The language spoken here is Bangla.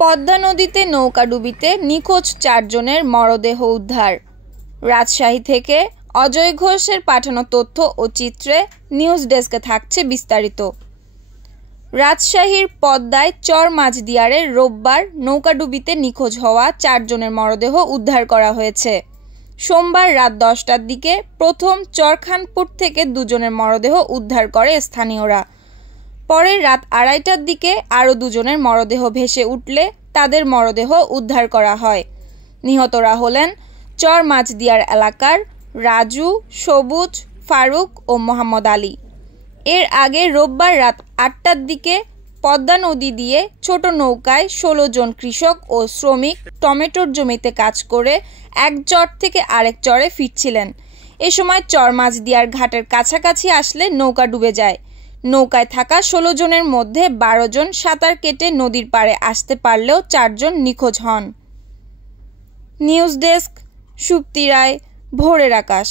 পদ্মা নদীতে নৌকাডুবিতে নিখোঁজ 4 জনের মরদেহ উদ্ধার। রাজশাহী থেকে অজয় ঘোষের পাঠানো তথ্য ও চিত্রে নিউজ ডেস্কে থাকছে বিস্তারিত। রাজশাহীর পদ্মায় চর মাঝদিয়ারে রোববার নৌকাডুবিতে নিখোঁজ হওয়া 4 জনের মরদেহ উদ্ধার করা হয়েছে। সোমবার রাত 10টার দিকে প্রথম চরখানপুর থেকে 2 জনের মরদেহ উদ্ধার করে স্থানীয়রা। পরে রাত 2:30টার দিকে আরও 2 জনের মরদেহ ভেসে উঠলে তাদের মরদেহ উদ্ধার করা হয়। নিহতরা হলেন চর মাঝদিয়ার এলাকার রাজু, সবুজ, ফারুক ও মোহাম্মদ আলী। এর আগে রোববার রাত 8টার দিকে পদ্মা নদী দিয়ে ছোট নৌকায় 16 জন কৃষক ও শ্রমিক টমেটোর জমিতে কাজ করে এক চর থেকে আরেক চরে ফিরছিলেন। এ সময় চর মাঝদিয়ার ঘাটের কাছাকাছি আসলে নৌকা ডুবে যায়। নৌকায় থাকা 16 জনের মধ্যে 12 জন সাঁতার কেটে নদীর পাড়ে আসতে পারলেও 4 জন নিখোঁজ হন। নিউজ ডেস্ক, সুপ্তি রায়, ভোরের আকাশ।